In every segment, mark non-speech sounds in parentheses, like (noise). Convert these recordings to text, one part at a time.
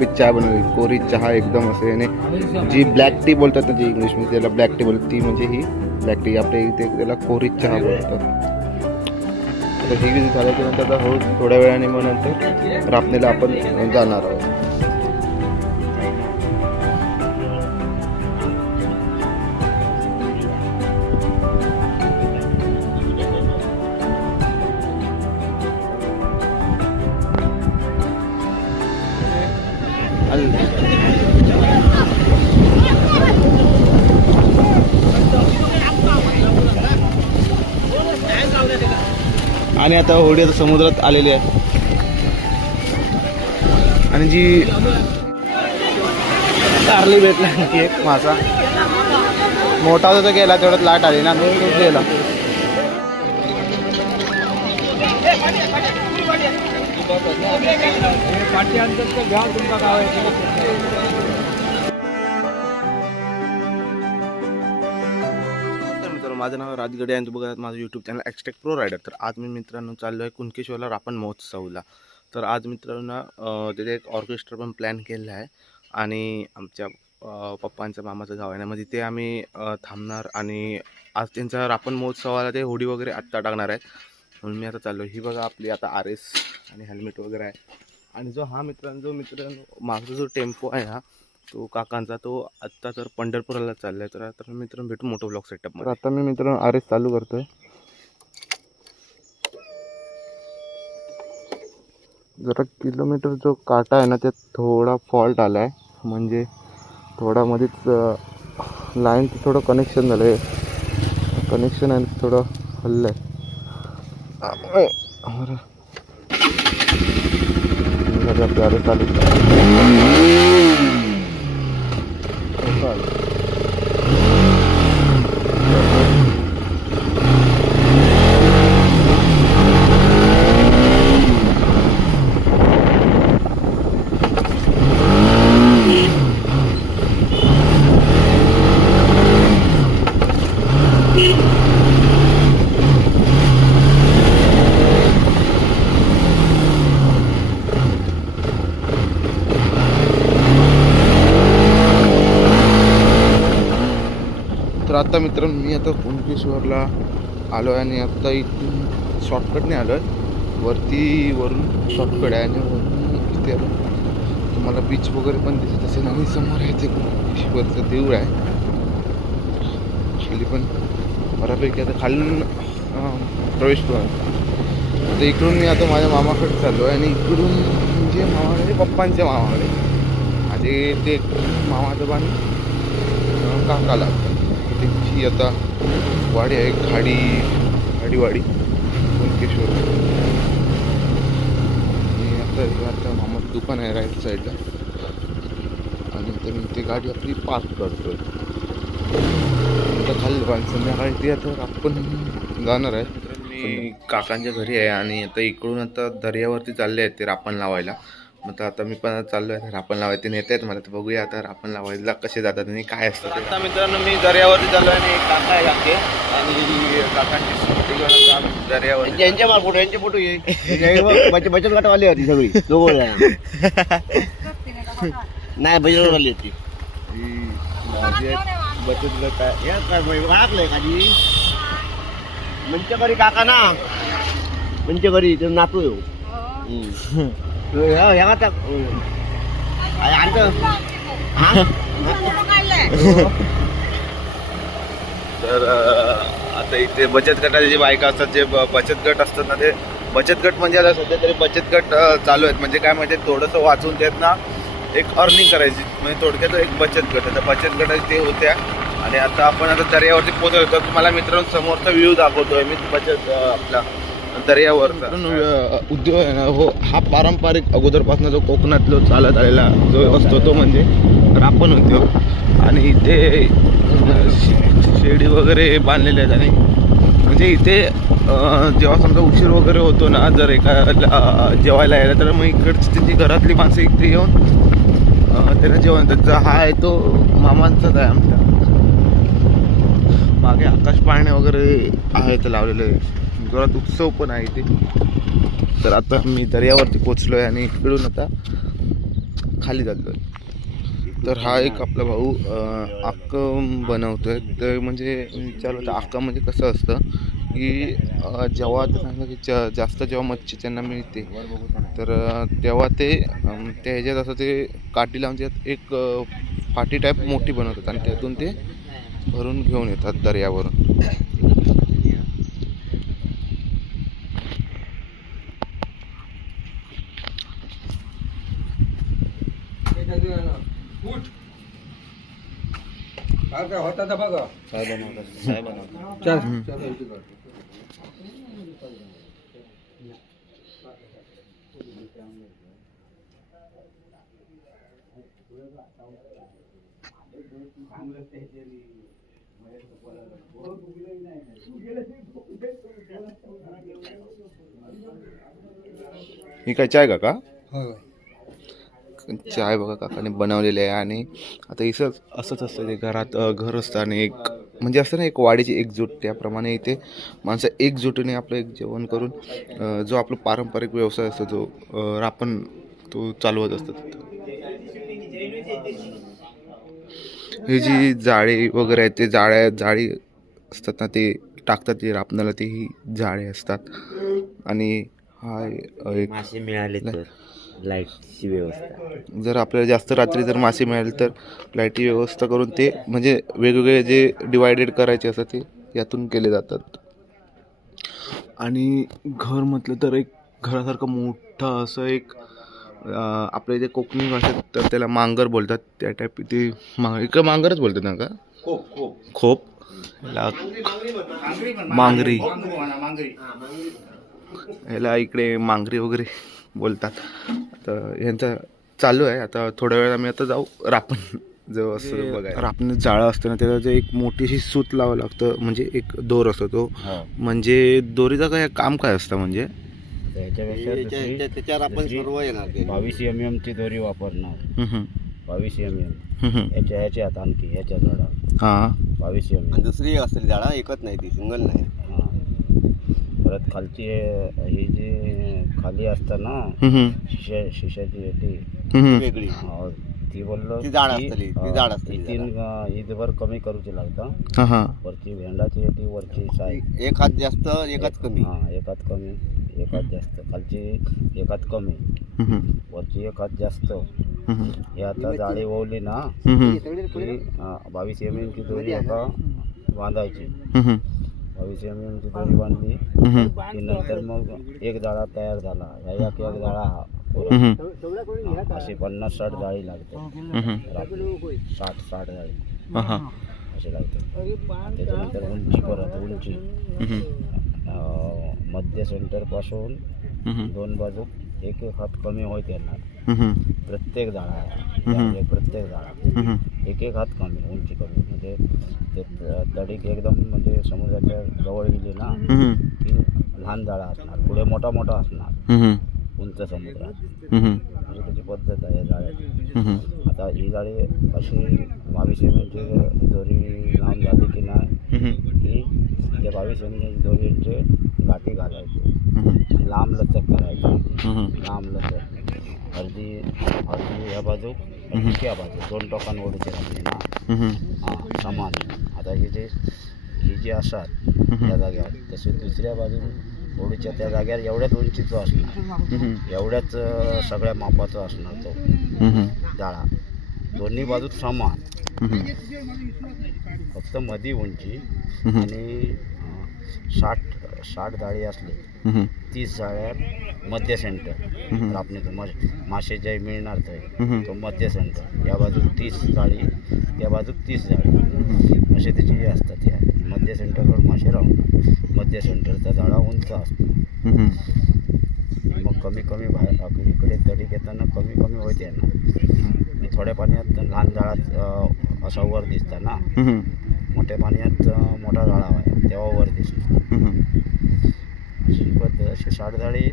बनव चहा बनवली. कोरी चहा एकदम असे आणि जी ब्लॅक टी बोलतात ना जी इंग्लिशमध्ये त्याला ब्लॅक टी बोलतात. ती म्हणजे ही ब्लॅक टी आपल्या इथे त्याला कोरी चहा बोलतात. तर ही झाल्याच्यानंतर नंतर आता हळू थोड्या वेळाने मग नंतर रापणीला आपण जाणार आहोत. आणि आता होडी आता समुद्रात आलेली आहे. आणि जी तारली भेटला आणखी एक मासा. मोठा होता गेला तेवढ्यात लाट आली ना तो तो गेला. गाव आहे माझं नाव राजगडे आणि तुम्ही बघत माझं YouTube channel extech pro rider तर आज मी मित्रांनो चाललो आहे कुणकेश्वरला रापण महोत्सवला. तर आज मित्रांनो तिथे एक ऑर्केस्ट्रा पण प्लॅन केलेला आहे आणि आमच्या पप्पांचं मामाचं गाव आहे ना मग तिथे आम्ही थांबणार आणि आज त्यांचा रापण महोत्सवाला ते होडी वगैरे आत्ता टाकणार आहेत. म्हणून मी आता चाललो ही बघा आपली आता आर एस आणि हेल्मेट वगैरे आहे. आणि जो हा मित्रांनो जो मित्रांनो मागचा जो टेम्पो आहे हा तो काकांचा तो आत्ता तर पंढरपुराला चाललाय तर आता मित्र भेटू मोठं ब्लॉक सेटअप तर आता मी मित्र आर एस चालू करतोय. जरा किलोमीटर जो काटा आहे ना त्यात थोडा फॉल्ट आला आहे म्हणजे थोडा मध्येच लाईनचं थोडं कनेक्शन झालं आहे कनेक्शन आहे थोडं हल्लं आहे आपली चालू तर आता मित्रांनो मी आता कुणकेश्वरला आलो आहे आणि आता इथून शॉर्टकटने आलो आहे वरती वरून शॉर्टकट आहे आणि वरून इथे आलो. तुम्हाला बीच वगैरे पण दिसत असेल आणि समोर आहे ते कुणकेश्वरचं देऊळ आहे. खाली पण बऱ्यापैकी आता खालून प्रवेश तर इकडून मी आता माझ्या मामाकडे चाललो आहे आणि इकडून म्हणजे मामाकडे पप्पांच्या मामाकडे. आणि ते मामाचं बाण अं, काका लागतं ही आता वाडी आहे खाडी खाडीवाडी कुणकेश्वर आणि आता हे आता मामाचं दुकान आहे राईट साईडला आणि आता मी ते गाडी आपली पार्क करतो आता खाली पण संध्याकाळी ते आता आपण जाणार आहे. मी काकांच्या घरी आहे आणि आता इकडून आता दर्यावरती चालले आहेत ते रापण लावायला. मग आता- आता मी पण चाललो आहे रापण लावायला ते नेत आहेत. मला तर बघूया आता रापण लावायला कसे जातात आणि काय असतं आता मित्रांनो मी दर्यावरती चाललो आहे आणि काका आहे काके आणि काकांची स्कूटी घेऊन आता आम्ही दर्यावरती. यांच्या माग फोटो यांचे फोटो ये बचत बचत गटवाली होती सगळी. दोघं. नाही बचत गटवाली होती. ही बचत गट आहे. या काय बाई, ओळखलंय खाली मंचकरी काका ना? मंचकरी ते नातू येऊ ह्या आता तर आता इथे बचत गटाचे जे बायका असतात जे बचत गट असतात ना ते बचत गट म्हणजे आता सध्या तरी बचत गट चालू आहेत. म्हणजे काय म्हणजे थोडंसं वाचून देत ना एक अर्निंग करायची. म्हणजे थोडक्यात एक बचत गट. आता बचत गटाची ते होत्या. आणि आता आपण आता दर्यावरती पोहोचलो. तर तुम्हाला मित्रांनो समोरचा व्ह्यू दाखवतोय मी. बचत आपला. दर्यावरचा. उद्योग आहे ना हो हा पारंपरिक अगोदरपासून जो कोकणातलो चालत आलेला जो असतो तो म्हणजे रापण उद्योग आणि इथे शेडी वगैरे बांधलेले आहेत आणि म्हणजे इथे जेव्हा समजा उशीर वगैरे होतो ना जर एका जेवायला यायला तर मग इकडची त्यांची घरातली माणसं इकडे येऊन त्याला जेवण त्यांचा हा आहे तो मामांचाच आहे आमचा. मागे आकाश पाळणे वगैरे आहेत लावलेले. जोरात उत्सव पण आहे इथे. तर आता मी दर्यावरती पोचलो आहे आणि इकडून आता खाली जातो तर हा एक आपला भाऊ आक्क बनवतो आहे तर म्हणजे विचारलं तर अक्का म्हणजे कसं असतं? की जेव्हा ते सांगतं की जा- जास्त जेव्हा मच्छी त्यांना मिळते तर तेव्हा ते त्या ह्याच्यात असं ते काठी लावून त्यात एक फाटी टाईप मोठी बनवतात आणि त्यातून ते भरून घेऊन येतात दर्यावरून. होता तर बघा. चल ही काय चाय काका होय. चाय बघा काकाने बनवलेली आहे आणि आता इथं असंच असतं ते घरात घर असतं आणि एक म्हणजे असतं ना एक वाडीची एकजूट त्याप्रमाणे इथे माणसं एकजुटीने आपलं एक जेवण करून जो आपला पारंपरिक व्यवसाय असतो जो रापण तो चालवत असतात हे जी जाळी वगैरे आहेत ते जाळ्या जाळी असतात ना ते टाकतात ते रापणाला तेही जाळे असतात. आणि हा एक मासे मिळाले तर लाईटची व्यवस्था. जर आपल्याला जास्त रात्री जर मासे मिळाले तर लाईटी व्यवस्था करून ते म्हणजे वेगवेगळे जे डिवायडेड करायचे असतात ते यातून केले जातात. आणि घर म्हटलं तर एक घरासारखं मोठं असं एक आपल्या इथे कोकणी भाषेत तर त्याला मांगर बोलतात. त्या टाईप इथे मा इकडं मांगरच बोलतात ना का? खोप याला मांगरी. ह्याला इकडे मांगरी वगैरे बोलतात. तर यांचा चालू आहे. आता थोड्या वेळ आम्ही आता जाऊ रापण जो असं बघाय रापण जाळं असतं ना त्याला जे एक मोठीशी सूत लावावं लागतं. म्हणजे एक दोर असतो तो. म्हणजे दोरीचं काय काम काय असतं म्हणजे? त्याच्यावर आपण सर्व येणार ते. बावीस एम एम ची दोरी वापरणार. बावीस एम एम. याच्या ह्याच्यात आणखी ह्याच्या जोडा हा. बावीस एम आणि दुसरी असतील झाडा एकच नाही ती सिंगल नाही. परत खालची ही जी खाली असतं ना शिशा शिशाची हम्म, वेगळी. ती बोललो ती की, असतली, ती असतली ती तीन ईदभर कमी करूची लागतं. हा हा. वरची भेंडाची येते वरची साई एक हात जास्त एकाच कमी. हां एकात कमी एकात जास्त. खालची एकात कमी. हम्म, वरची एक हात जास्त. हम्म, हे आता जाळी ओवली ना हम्म, की अं, बावीस एम एमची दोरी आता बांधायची. हम्म, बावीस एम एमची दोरी बांधली. की नंतर मग एक जाळा तयार झाला. ह्या एक एक जाळा हा. हम्म, अशी पन्नास साठ जाळी लागते. हम्म, रात्री साठ साठ जाळी. हा हा. अशी लागते. त्याच्यानंतर उंची परत उंची. हम्म, अं, मध्य सेंटरपासून हम्म, दोन बाजू एक एक हात कमी होत येणार. प्रत्येक. म्हणजे प्रत्येक हम्म, एक एक हात कमी उंची कमी. म्हणजे ते तडीक एकदम म्हणजे समुद्राच्या जवळ गेली ना की लहान जाळा असणार. पुढे मोठा मोठा असणार. उंच समुद्रात. हम्म, अशी त्याची पद्धत आहे हम्म, आता ही जाळी अशी बावीस एम एमची दोरी लावून झाली की नाही की त्या बावीस एम एमची दोरीचे गाठी घालायचे. लांब लचक करायची. लांब लचक अर्धी अर्धी या बाजू अर्धी त्या बाजू. दोन टोकांवरची राहिली ना? हम्म, हां समान आता ही जे ही जी असतात त्या जाग्यावर तसे दुसऱ्या बाजून होडीच्या त्या जाग्यावर एवढ्याच उंचीचं असणार. हम्म, एवढ्याच अं, सगळ्या मापाचा असणार तो हम्म, जाळा. दोन्ही बाजूत समान. हम्म, फक्त मधी उंची हम्म, आणि साठ साठ जाळी असली तीस जाळ्यात मध्य सेंटर. तर आपण मासे जे मिळणार हम्म. ते मध्य सेंटर या बाजूक तीस जाळी त्या बाजूक तीस जाळी. असे त्याचे हे असतात या. मध्य सेंटरवर मासे राहून मध्य सेंटरचा जाळा उंच असतो. मग कमी कमी बाहेर इकडे तडी घेताना कमी कमी होते ना. थोड्या पाण्यात लहान जाळात असा वर दिसता ना. मोठ्या पाण्यात मोठा जाळा आहे. तेव्हा वर दिसतो. अशी पद्धत अशी साठ जाळी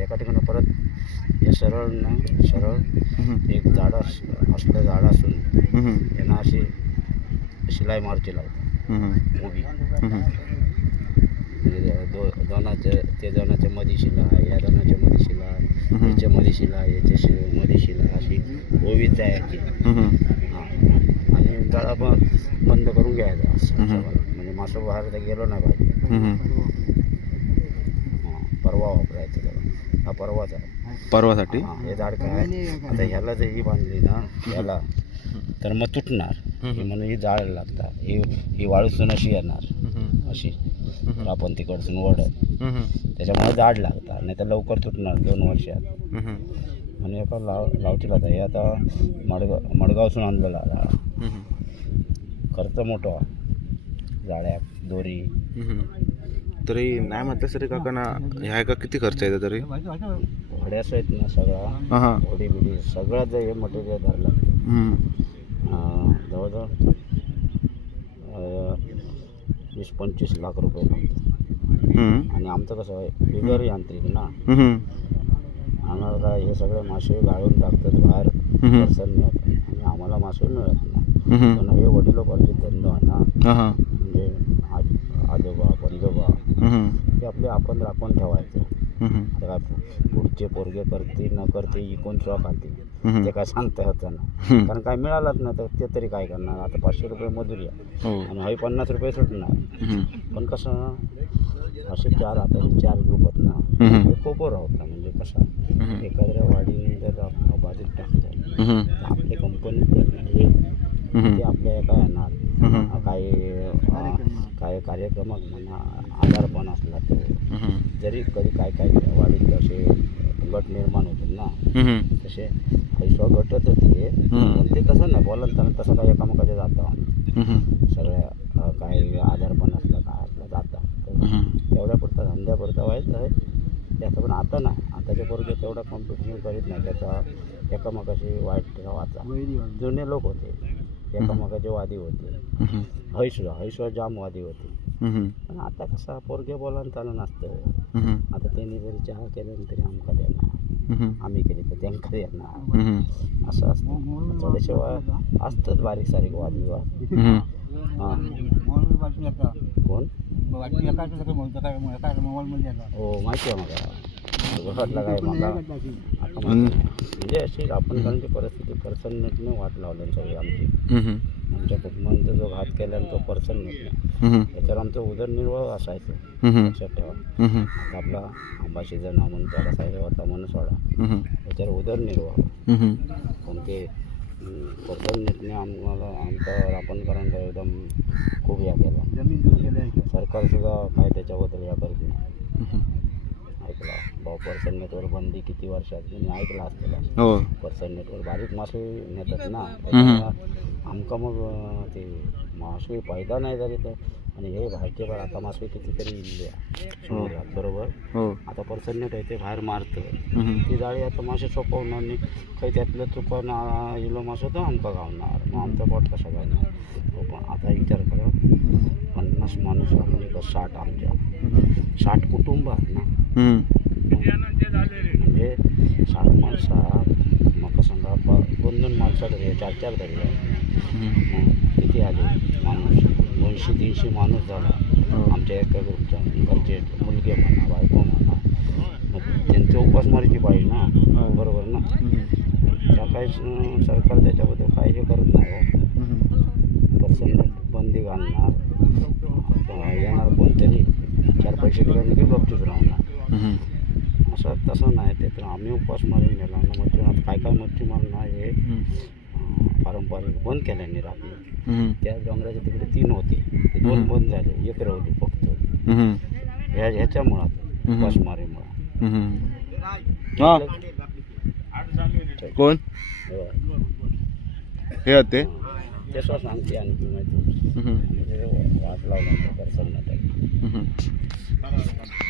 एका ठिकाणी परत हे सरळ ना सरळ एक झाड असलं झाड असून यांना अशी शिलाई मारची हम्म, उभी. हम्म. दो दोनाच्या ते दोनाच्या मध्ये शिला या दोनाच्या मध्ये शिला याच्या मध्ये शिला याच्या मध्ये शिला अशी ओवीच जायची हम्म. जाळा पण बंद करून घ्यायचा असं. म्हणजे मासं बाहेर गेलो नाही पाहिजे परवा वापरायचं त्याला. हा परवाच. परवासाठी? हां, हे झाड काय? आता ह्याला जर ही बांधली ना ह्याला तर मग तुटणार. म्हणून ही जाळ लागतात. ही ही वाळूसून अशी येणार. अशी. आपण तिकडसून ओढत. त्याच्यामुळे जाड लागतात. नाही तर लवकर तुटणार दोन वर्षात. म्हणून एका लाव लावतील आता. हे आता मडगाव मडगावसून आणलेला. खर्च मोठा. जाळ्या दोरी. तरी नाही म्हटलं तरी काका ना ह्या एका किती खर्च येतो तरी? घड्यास आहेत ना सगळा. हां होडी बिडी सगळं जर हे मटेरियल धरलं. अं, जवळजवळ अं, वीस पंचवीस लाख रुपये लागतात. आणि आमचं कसं आहे बिगर यांत्रिक ना. आम्हाला काय हे सगळे मासे गाळून टाकतात बाहेर. हम्म. आणि आम्हाला मासे मिळत नाही. हे वडिलोपार्जित धंदा आहे ना हां म्हणजे आज आजोबा हम्म. ते आपले आपण राखून ठेवायचं. आता काय पुढचे पोरगे करतील न करते इकून शॉक हम्म. ते काय सांगता येत हम्म. कारण काय मिळालंच नाही तर ते तरी काय करणार आता पाचशे रुपये मजुरी आहे हो आणि हवी पन्नास रुपये सुटणार. पण कसं असे चार आता हे चार ग्रुप आहेत ना हम्म. हे कोपर होता म्हणजे कसं. एखाद्या वाढीने जर आपण बाजूत टाकलं हम्म. तर हे. ते आपल्या एका येणार. काही काही कार्यक्रमात म्हणा आजारपण असला तर हम्म. जरी कधी काय काय वाढीत असे गट निर्माण होतात ना. तसे पैसा गटच होते हम्म. पण ते कसं नाही बोलायला त्याला तसं काय एकामेकाच्या जातं. सगळ्या काही आजारपण असलं काय असलं जातं. तेवढ्या पुरता धंद्यापुरता व्हायचं आहे त्याचं पण आता ना आताच्या पोरगे तेवढा कॉम्पिटिशन करीत नाही त्याचा एकामेकाशी वाईट वाचा जुने लोक होते एकामेकाचे वादी होते. हैसुद्धा हैसुद्धा जाम वादी होते. पण आता कसं पोरगे बोलायला चालू नसतं. आता त्यांनी जरी चहा केल्यानं तरी आमका देणार. आम्ही केली तर त्यांना देणार. असं असतं थोडेसे वा असतात बारीक सारीक वादविवाद. हां कोण हो माहिती आहे मला मला आता माहिती. म्हणजे अशी आपण करण्याची परिस्थिती पर्सननेटने वाट लावली सगळी आमची. आमच्या कुटुंबांचा जो घात केला तो पर्सननेटने हम्म. त्याच्यावर आमचं उदरनिर्वाह असायचं. लक्षात ठेवा आपला आंबाशीचं नाव म्हणून त्याला साहेब होता म्हणून सोडा. त्याच्यावर उदरनिर्वाह हम्म. पण ते पर्सननेटने आम्हाला आमच्यावर आपण कारण काय एकदम खूप या केला सरकारसुद्धा काय त्याच्याबद्दल या करत नाही. ऐकला. भाऊ पर्सन नेटवर बंदी किती वर्षात मी ऐकला असलेला. हो. पर्सन नेटवर बारीक मासे नेतात ना. त्याच्यामुळं आमका मग अं, ते मासे पैदा नाही झाले तर. आणि हे बाहेर आता मासे कितीतरी इल्ले समुद्रात बरोबर? हो. आता पर्सन नेट आहे ते बाहेर मारतं. हम्म. ती जाळी आता मासे सोपवणार नाही काही त्यातलं चुकून आ, इलो मासं तर आमका गावणार. मग आमचा पोट कसा गावणार? हो पण आता विचार करा. पन्नास माणूस म्हणजे का साठ आमच्या. साठ कुटुंब आहेत ना. म्हणजे साठ माणसात मग प दोन दोन माणसं चार चार. मग किती आले? माणूस. दोनशे तीनशे माणूस झाला. आमच्या एका ग्रुपच्या घरचे मुलगे म्हणा बायको म्हणा. मग त्यांचं उपासमारीची पाहिजे ना. बरोबर ना. त्या काही अं, सरकार त्याच्याबद्दल काही हे करत नाही हो. बंदी घालणार. येणार कोणतरी चार पैसे दिल्याने की गपचूप राहणार. असं तसं नाही ते तर आम्ही उपवास मारून गेला. ना मच्छी काय काय मच्छीमार ना हे पारंपरिक बंद केल्याने हम्म. त्या डोंगराच्या तिकडे तीन होते. ते दोन. बंद झाले एक राहिली फक्त. ह्या ह्याच्यामुळं हम्म. उपासमारीमुळं हम्म. हा. कोण? हे. होते. तसं सांगते आणखी माहिती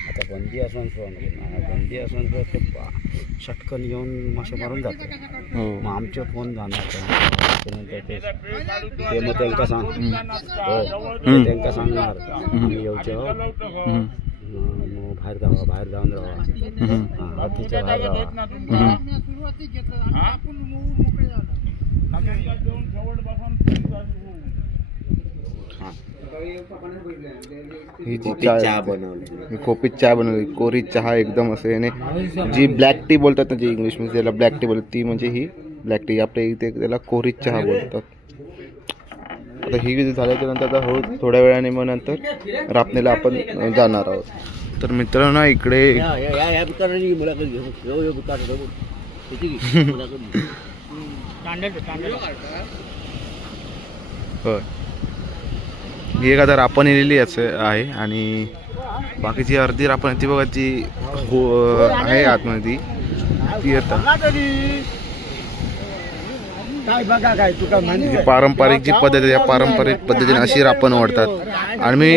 आता बंदी असून सोन बंदी असून तर ते शटकन येऊन मासे मारून जातात. हो. मग आमचे फोन जाणार ते? मग त्यांना सांग. हो त्यांना सांगणार. आम्ही येऊचे हो. बाहेर जावा बाहेर जाऊन राहा बाकीच्या बाहेर. हां. ही जी चहा बनवली. खोपीत चहा बनवली. कोरी चहा एकदम असं याने जी ब्लॅक टी बोलतात ना जी इंग्लिशमध्ये त्याला ब्लॅक टी बोलतात ती म्हणजे ही ब्लॅक टी आपल्या इथे त्याला कोरी चहा बोलतात. आता ही झाल्याच्यानंतर आता हो थोड्या वेळाने मग नंतर रापणीला आपण जाणार आहोत. तर मित्रांनो इकडे. (laughs) होय. ही एक आता रापण येलेली असं आहे. आणि बाकीची अर्धी रापण ती बघा ती हो आहे आतमध्ये. ती ती आता. काय बघा काय पारंपरिक जी पद्धत आहे त्या पारंपरिक पद्धतीने अशी रापण ओढतात. आणि मी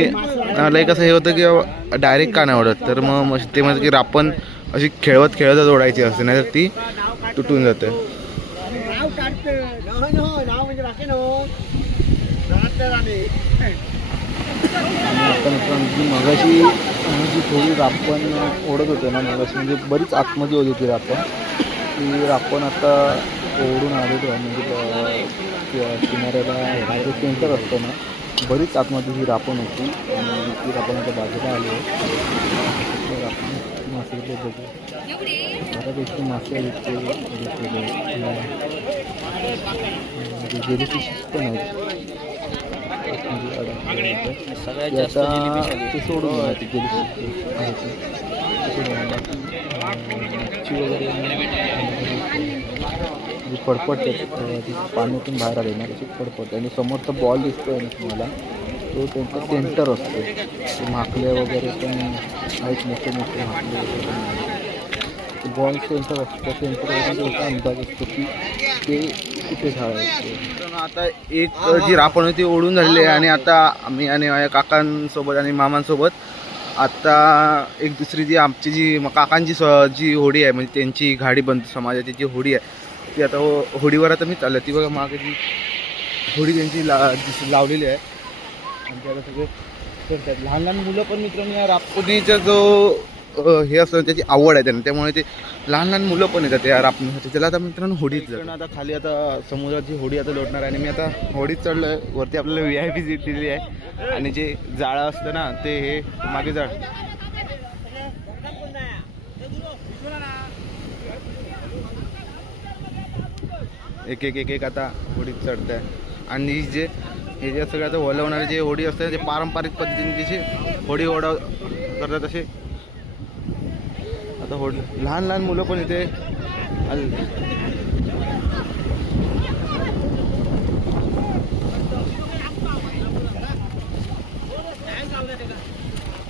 लाईक एक असं हे होतं की डायरेक्ट का नाही ओढत? तर मग ते म्हणजे की रापण अशी खेळवत खेळवतच ओढायची असते नाही तर ती तुटून जाते. नाव काढते. म्हणजे बाकी आता मित्रांनो मगाशी जी थोडी रापण ओढत होतो ना मगाशी म्हणजे बरीच आतमध्ये होती ती रापण. ती रापण आता ओढून आलेलो आहे म्हणजे किनाऱ्याला जो सेंटर असतो ना बरीच आतमध्ये ही रापण होती. आणि ती रापण आता बाजूला आली आहे. रापण मासे बघू. बऱ्यापैकी मासे आहेत ते जेलीफिश पण आहेत सोडून जी फडफडते पाण्यातून बाहेर आले ना त्याची फडफड आणि समोरचा बॉल दिसतोय ना तुम्हाला. तो त्यांचा सेंटर असतो. माकले वगैरे पण आहेत मोठे मोठे माकले वगैरे बॉल त्यांचा असतो त्यांचा अंदाज असतो की ते कुठे झाड आता एक जी रापण होती ओढून झालेली आहे. आणि आता आम्ही आणि माझ्या काकांसोबत आणि मामांसोबत आता एक दुसरी जी आमची जी म- काकांची स्व- जी होडी आहे म्हणजे त्यांची गाडी बंधू समाजाची जी होडी आहे ती आता हो होडीवर आता मी चाललं ती बघा मागे जी होडी त्यांची ला दिस- लावलेली आहे. आणि त्याला सगळे करतात. लहान लहान मुलं पण मित्रांनो या रापणीचा जो हे असतं त्याची आवड आहे त्यांना. त्यामुळे ते लहान लहान मुलं पण येतात या रापणीसाठी त्याला आता मित्रांनो होडीत आता खाली आता समुद्राची होडी आता लोटणार आहे आणि मी आता होडीत चढलोय. वरती आपल्याला व्ही आय पी सीट दिली आहे. आणि जे जाळं असतं ना ते हे मागे जाळ. एक एक एक एक आता होडीत चढत आहे आणि जे हे जे सगळं आता वलवणारे जे होडी असते ते पारंपरिक पद्धतीने जशी होडी ओढ करतात तसे आता होड लहान लहान मुलं पण इथे आले.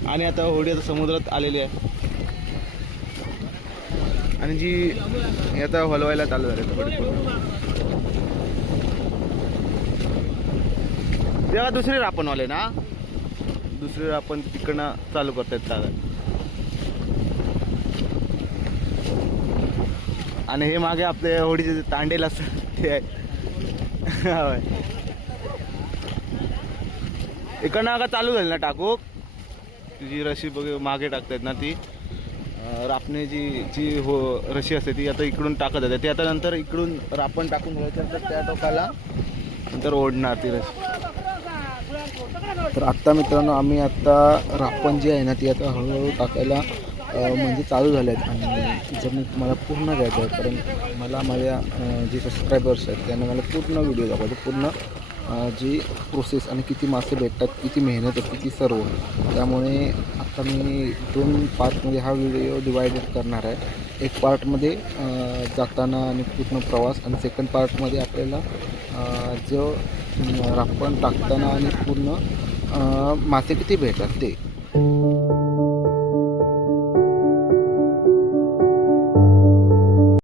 आणि आता होडी आता समुद्रात आलेली आहे. आणि जी हे आता हलवायला चालू झाले होडी पूर्ण. तेव्हा दुसरे रापणवाले ना? दुसरे आपण तिकडनं चालू करतायत चालत आणि हे मागे आपले होडीचे जे तांडेल असतात ते आहे इकडनं का चालू झाली ना टाकू जी रशी बघ मागे टाकतात ना ती. रापणे जी जी हो रशी असते ती आता इकडून टाकत येते ते आता नंतर इकडून रापण टाकून घ्यायचं तर त्या टोकाला नंतर ओढणार ती रशी. तर आत्ता मित्रांनो आम्ही आत्ता रापण जी आहे ना ती आता हळूहळू टाकायला म्हणजे चालू झाले आहेत आणि जर मी तुम्हाला पूर्ण द्यायचं आहे. कारण मला माझ्या जे सबस्क्रायबर्स आहेत त्यांना मला पूर्ण व्हिडिओ दाखवायचे पूर्ण जी प्रोसेस आणि किती मासे भेटतात किती मेहनत आहे किती सर्व त्यामुळे आता मी दोन पार्टमध्ये हा व्हिडिओ डिवायडेड करणार आहे. एक पार्टमध्ये जाताना आणि पूर्ण प्रवास आणि सेकंड पार्टमध्ये आपल्याला जो रापण टाकताना आणि पूर्ण मासे किती भेटतात ते.